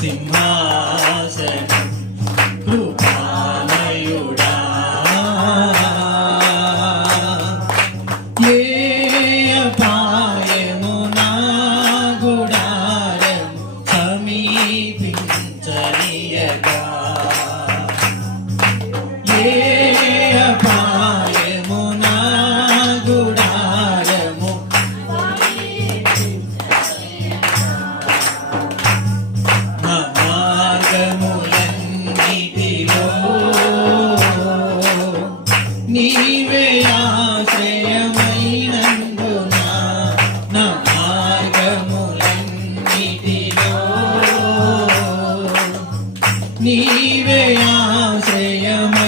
సింహాసనం కృపాలయుడా. ఏ పాయము నా గుడారం సమీపించనీయగా. నీవే ఆశ్రయమ.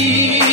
You.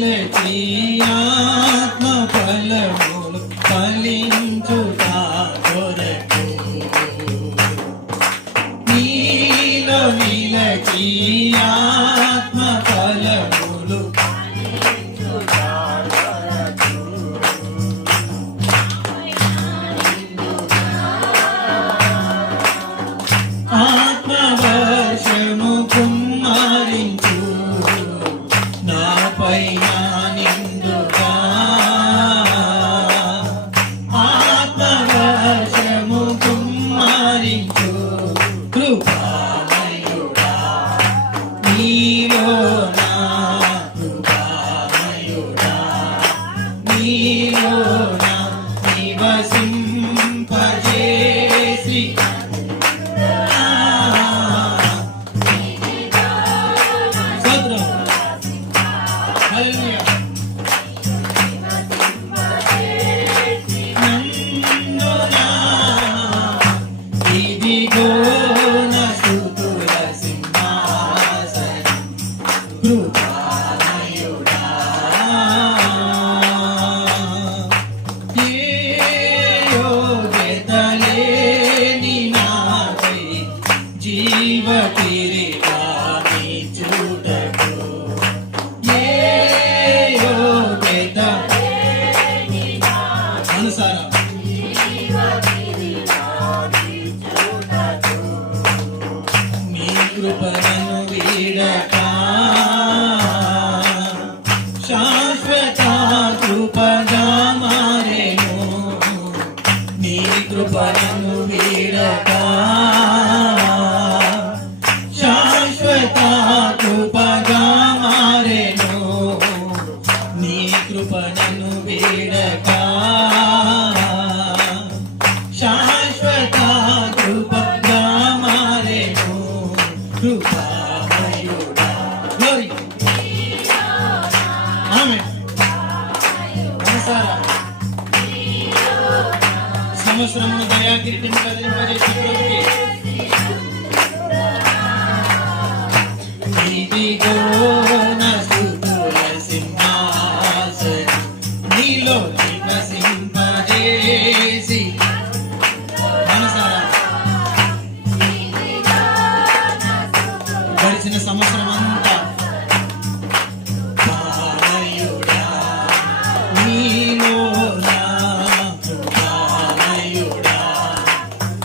मिलती Yeah. సంవత్సరమును దయా కిరీటం కదిలింపజేసి ప్రభుకి ఇదిగో నా స్థుతుల సింహాసనం